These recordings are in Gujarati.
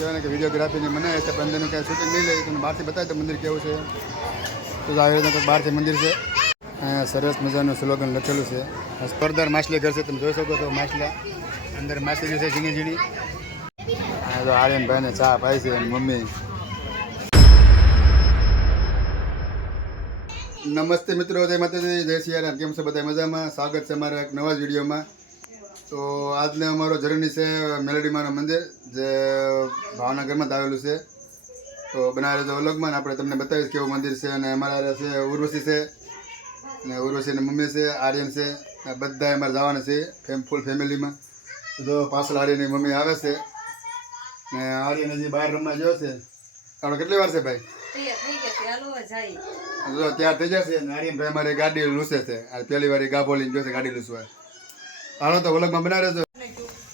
કહેવાય ને કે વિડીયોગ્રાફીની મનાય છે, પણ અંદરનું કાંઈ શૂટિંગ નહીં લે. તમને બહારથી બતાવે તો મંદિર કેવું છે. તો આવી રીતે બહારથી મંદિર છે. અહીંયા સરસ મજાનું સ્લોગન લખેલું છે. સ્પર્ધર માછલી ઘર છે, તમે જોઈ શકો છો. માછલા અંદર માછલી છે ઝીણી ઝીણી. હા તો આર્યનભાઈને ચા પાય છે એની મમ્મી. નમસ્તે મિત્રો, જય માતાજી, જય સિયારામ. કેમ છો બધા? મજામાં? સ્વાગત છે અમારા એક નવા જ વિડીયોમાં. તો આજને અમારો જર્ની છે મેલડીમાનું મંદિર, જે ભાવનગરમાં જ આવેલું છે. તો બનાવેલું છે વ્લોગમાં. આપણે તમને બતાવીશ કેવું મંદિર છે. અને અમારા છે ઉર્વશી છે, ને ઉર્વશીની મમ્મી છે, આર્યન છે. બધા અમારે જવાના છે ફૂલ ફેમિલીમાં. જો પાછળ આર્યનની મમ્મી આવે છે, ને આર્યન હજી બહાર રમવા ગયો છે. આપણે કેટલી વાર છે ભાઈ? જો ત્યાં થઈ જશે. આર્યનભાઈ અમારે ગાડી લૂસે છે. આ પહેલી વાર ગાભો લઈને ગયો છે ગાડી લૂસવા. હાલો તો વ્લોગમાં બનાવી રહેજો.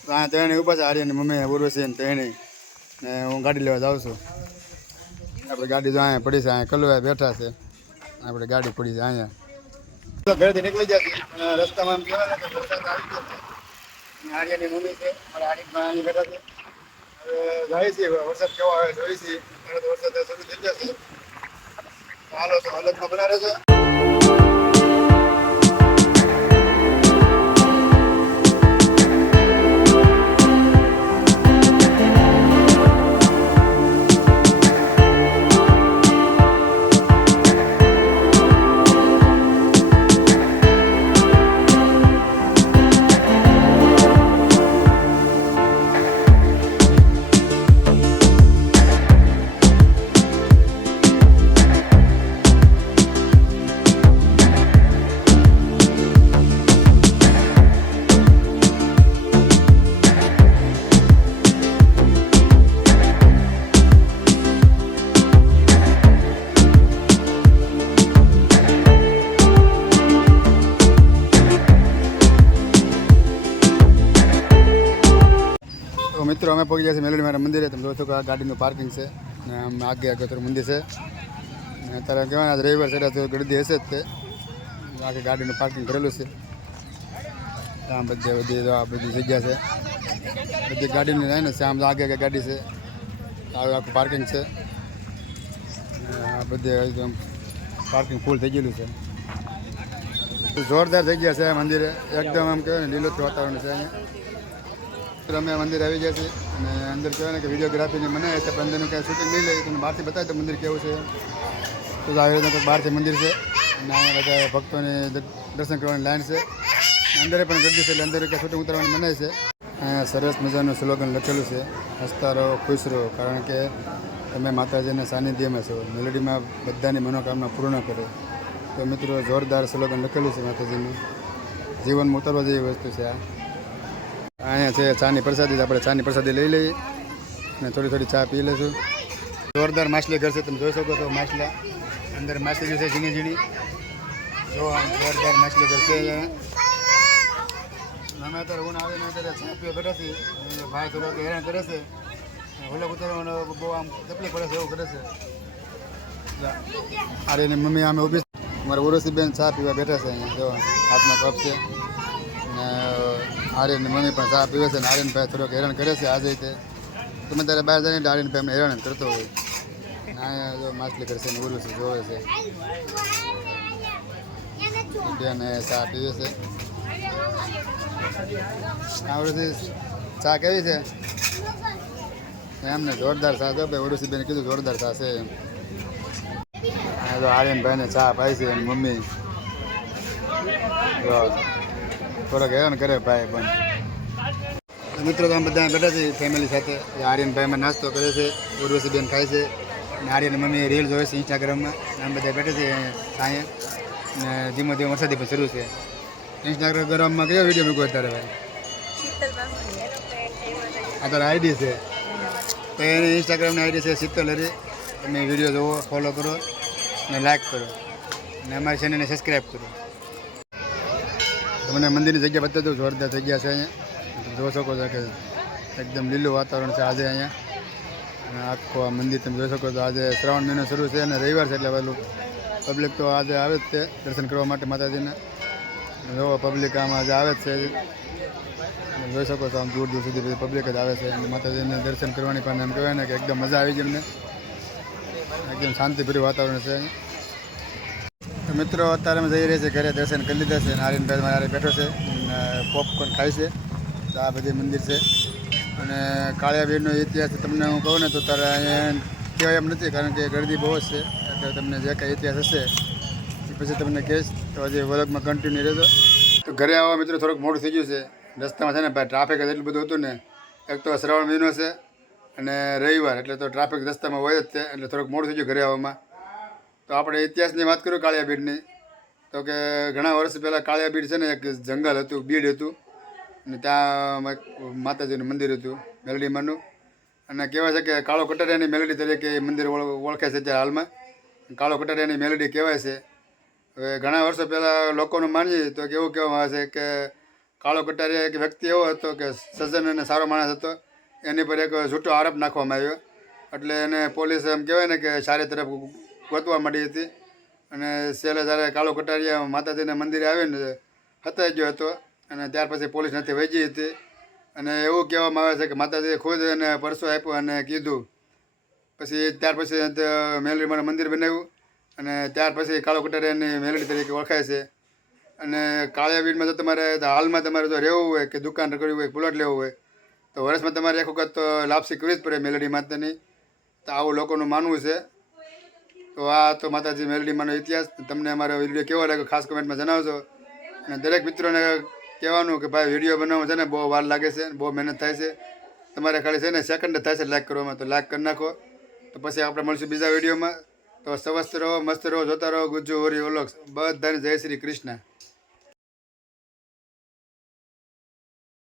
હા, તેણી ઉભા છે આર્યનની મમ્મી, ઉર્વશી ને તેણી. ને હું ગાડી લેવા જાઉં છું. આપણે ગાડી જો અહીંયા પડી છે, અહીંયા કલુઆ બેઠા છે. આપણે ગાડી પડી છે અહીંયા. તો ઘરેથી નીકળી જશે. રસ્તામાં એમ કહેવાય ને કે વરસાદ આવી ગયો છે. આર્યનની મમ્મી છે, મારા આર્યનભાઈ અહીં બેઠા છે. હવે જાય છે, વરસાદ કેવો આવે જોઈ છે. તો વરસાદ શરૂ થઈ જશે. હાલો તો વ્લોગમાં બનાવી રહેજો. મિત્રો અમે પહોંચી ગયા છીએ મેલડીમાના મંદિરે. તમે જોશો કે આ ગાડીનું પાર્કિંગ છે, ને આમ આગે થોડું મંદિર છે. અત્યારે કહેવાય આજ રવિવાર છે તો ગળદી હશે જ તે. આખી ગાડીનું પાર્કિંગ કરેલું છે. આમ બધી જગ્યા છે. બધી ગાડીની જાય ને આમ આગે ગાડી છે. આખું પાર્કિંગ છે. આ બધે એકદમ પાર્કિંગ ફૂલ થઈ ગયેલું છે. જોરદાર જગ્યા છે આ મંદિરે. એકદમ આમ કહેવાય ને લીલોતરું વાતાવરણ છે અહીંયા. અમે મંદિર આવી ગયા છીએ. અને અંદર કહેવાય ને કે વિડીયોગ્રાફીની મનાય છે, પણ અંદરનું કાંઈ શૂટિંગ નહીં લે. તમને બહારથી બતાવે તો મંદિર કેવું છે. તો આવી રીતે બહારથી મંદિર છે. અને અહીંયા બધા ભક્તોની દર્શન કરવાની લાઈન છે. અંદર પણ ગરદી છે, એટલે અંદર કાંઈ શૂટિંગ ઉતારવાની મનાય છે. અહીંયા સરસ મજાનું સ્લોગન લખેલું છે, હસતા રહો, ખુશ રહો, કારણ કે તમે માતાજીના સાનિધ્યમાં છો. મેલડીમાં બધાની મનોકામના પૂર્ણ કરે. તો મિત્રો જોરદાર સ્લોગન લખેલું છે માતાજીનું. જીવનમાં ઉતારવા જેવી વસ્તુ છે આ. અહીંયા છે ચાની પ્રસાદી. આપણે ચાની પ્રસાદી લઈ લઈએ અને થોડી થોડી ચા પી લઈશું. જોરદાર માછલી ઘર છે, તમે જોઈ શકો છો. માછલા અંદર માછલી છે ઝીણી ઝીણી. જો આમ જોરદાર માછલી ઘર છે. અમે અત્યારે ઊન આવે ને અત્યારે ચા પીવા બેઠા છીએ. ભાઈ થોડોક હેરાન કરે છે. ઓલો ઉતારવાનો બહુ આમ તકલીફ પડે છે એવું કરે છે. અરે એની મમ્મી આમે ઊભી છે. અમારા ઉર્વશી બેન ચા પીવા બેઠા છે. અહીંયા જો હાથમાં કપ છે. ને આર્યનની મમ્મી પણ ચા પીવે છે. ને આર્યનભાઈ થોડોક હેરાન કરે છે આજે તે. તમે ત્યારે બહાર જઈને એટલે આર્યનભાઈ અમને હેરાન કરતો હોય. અહીંયા જો માછલી કરશે ને ઉર્વશી જોવે છે. બેન ચા પીવે છે. આ ઉર્વશી ચા કેવી છે? એમને જોરદાર ચા છે ભાઈ. ઉર્વશી બેન કીધું જોરદાર ચા છે એમ. અહીંયા તો આર્યનભાઈને ચા પાય છે એની મમ્મી. થોડોક હેરાન કરે ભાઈ પણ. મિત્રો તો અમે બધા બેઠા છીએ ફેમિલી સાથે. આર્યનભાઈમાં નાસ્તો કરે છે, ઉર્વશી બેન ખાય છે. અને આર્યનની મમ્મી રીલ જોવે છે ઇન્સ્ટાગ્રામમાં. અમે બધા બેઠા છીએ અહીંયા. ને ધીમો ધીમો વરસાદી પણ શરૂ છે. ઇન્સ્ટાગ્રામમાં કયો વિડીયો મૂક્યો અત્યારે ભાઈ? આ તારા આઈડી છે તો એની ઇન્સ્ટાગ્રામની આઈડી છે શીતલ હરી. તમે વિડીયો જોવો, ફોલો કરો અને લાઈક કરો, અને અમારી ચેનલને સબસ્ક્રાઈબ કરો. તમને મંદિરની જગ્યા બતાવી દઉં. જોરદાર જગ્યા છે અહીંયા. જોઈ શકો છો કે એકદમ લીલું વાતાવરણ છે આજે અહીંયા. અને આખું આ મંદિર તમે જોઈ શકો છો. આજે શ્રાવણ મહિનો શરૂ છે અને રવિવાર છે, એટલે પેલું પબ્લિક તો આજે આવે જ છે દર્શન કરવા માટે માતાજીને. જોવો પબ્લિક આમાં આજે આવે જ છે. જોઈ શકો છો આમ દૂર દૂર સુધી બધી પબ્લિક જ આવે છે અને માતાજીને દર્શન કરવાની પણ એમ કહેવાય ને કે એકદમ મજા આવી ગઈ અમને. એકદમ શાંતિભર્યું વાતાવરણ છે. તો મિત્રો અત્યારે અમે જઈ રહ્યા છીએ ઘરે, દર્શન કરી લીધા છે. આર્યનભાઈ મારે બેઠો છે, પોપકોર્ન ખાય છે. તો આ બધી મંદિર છે અને કાળિયાબીરનો ઇતિહાસ તમને હું કહું ને તો તારે અહીંયા કહેવાય એમ નથી, કારણ કે ગરદી બહુ જ છે. એટલે તમને જે કાંઈ ઇતિહાસ હશે એ પછી તમને કહીશ. તો હજી વર્ગમાં કન્ટિન્યુ રહેજો. તો ઘરે આવવા મિત્રો થોડુંક મોડું થઈ ગયું છે. રસ્તામાં છે ને ભાઈ ટ્રાફિક જ એટલું બધું હતું ને, એક તો શ્રાવણ મહિનો છે અને રવિવાર, એટલે તો ટ્રાફિક રસ્તામાં હોય જ છે. એટલે થોડુંક મોડું થઈ ગયું ઘરે આવવામાં. તો આપણે ઇતિહાસની વાત કરું કાળિયાબીરની, તો કે ઘણા વર્ષ પહેલાં કાળિયાબીર છે ને એક જંગલ હતું, બીડ હતું અને ત્યાં માતાજીનું મંદિર હતું, મેલડીમાંનું. અને કહેવાય છે કે કાળો કટારિયાની મેલડી તરીકે એ મંદિર ઓળખાય છે અત્યારે હાલમાં. કાળો કટારિયાની મેલડી કહેવાય છે. હવે ઘણા વર્ષો પહેલાં લોકોનું માનીએ તો એવું કહેવામાં આવે છે કે કાળો કટારિયા એક વ્યક્તિ એવો હતો કે સજ્જન અને સારો માણસ હતો. એની પર એક છૂટો આરોપ નાખવામાં આવ્યો. એટલે એને પોલીસ એમ કહેવાય ને કે ચારે તરફ ગોતવા માંડી હતી. અને છેલ્લે જ્યારે કાળો કટારિયા માતાજીના મંદિરે આવીને હતાઈ ગયો હતો અને ત્યાર પછી પોલીસ નથી વહી હતી. અને એવું કહેવામાં આવે છે કે માતાજીએ ખુદ એને પરસો આપ્યો અને કીધું. પછી ત્યાર પછી મેલડીમાં મંદિર બનાવ્યું અને ત્યાર પછી કાળો કટારિયાની મેલડી તરીકે ઓળખાય છે. અને કાળિયાબીરમાં જો તમારે હાલમાં તમારે જો રહેવું હોય કે દુકાન કરવી હોય, પ્લોટ લેવું હોય, તો વર્ષમાં તમારે એક વખત તો લાપસી કરવી જ પડે મેલડી માતાની. તો આવું લોકોનું માનવું છે. તો આ તો માતાજી મેલડીમાંનો ઇતિહાસ. તમને અમારો વિડીયો કેવો લાગ્યો ખાસ કમેન્ટમાં જણાવજો. અને દરેક મિત્રોને કહેવાનું કે ભાઈ વિડીયો બનાવવા છે ને બહુ વાર લાગે છે, બહુ મહેનત થાય છે. તમારે ખાલી છે ને સેકન્ડ થાય છે લાઈક કરવામાં, તો લાઈક કરી નાખો. તો પછી આપણે મળશું બીજા વિડીયોમાં. તો સ્વસ્થ રહો, મસ્ત રહો, જોતા રહો ગુજ્જુ હોરી ઓલોક્સ. બધાને જય શ્રી કૃષ્ણ.